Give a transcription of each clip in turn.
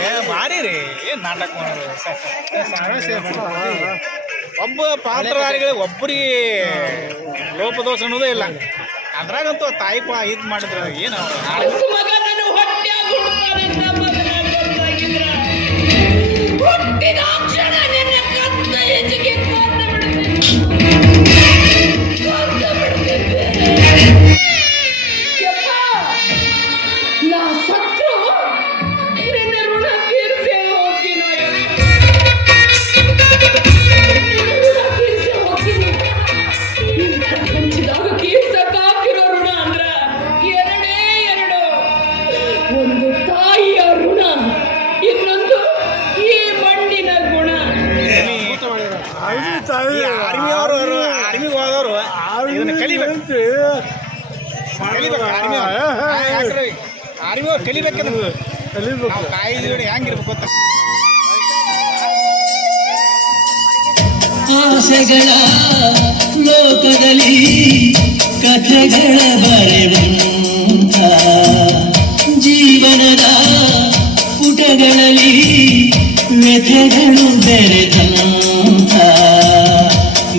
ಏ ಭಾರಿ ರೀ ಏನ್ ನಾಟಕ ಒಬ್ಬ ಪಾತ್ರಧಾರಿಗಳಿಗೆ ಒಬ್ಬರಿಗೆ ಲೋಪದೋಷ ಅನ್ನೋದೇ ಇಲ್ಲ. ಅದ್ರಾಗಂತೂ ತಾಯಿ ಪಾ ಇದು ಮಾಡಿದ್ರೆ ಏನು ಆರ್ಮಿ ಅವರು ಆರ್ಮಿ ಹೋದವರು ಇದನ್ನ ಕಲಿಬೇಕು. ಕಲಿಬೇಕು ಆರ್ಮಿ ಆರ್ಮಿ ಅವ್ರು ಕಲಿಬೇಕಂದ್ರೆ ಕಲಿಬೇಕು ಕಾಯಿ ಹೆಂಗಿರ್ಬೇಕು ಗೊತ್ತ? ಆಸೆಗಳ ಲೋಕದಲ್ಲಿ ಕಥೆಗಳ ಬರೆವಂತ ಜೀವನದ ಪುಟಗಳಲ್ಲಿ ವ್ಯಥೆಗಳು ಬೆರೆತಂತ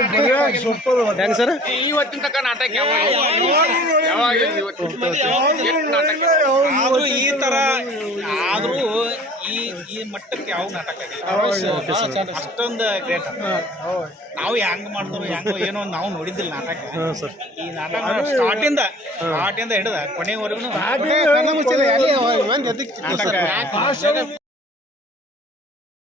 ಇದನ್ನ ಇವತ್ತಿನ ನಾಟಕ ಆದ್ರೂ ಈ ತರ ಆದ್ರೂ ಈ ಈ ಮಟ್ಟಕ್ಕೆ ಯಾವ ನಾಟಕ ಅಷ್ಟೊಂದು ಗ್ರೇಟ್ ನಾವು ಹೆಂಗ್ ಮಾಡಿದ್ರು ಹೆಂಗ ಏನೋ ಒಂದು ನಾವು ನೋಡಿದ್ದಿಲ್ಲ ನಾಟಕ. ಈ ನಾಟಕ ಸ್ಟಾರ್ಟಿಂದ ಸ್ಟಾರ್ಟಿಂದ ಹಿಡಿದ ಕೊನೆವರೆಗೂ ನಾಟಕ.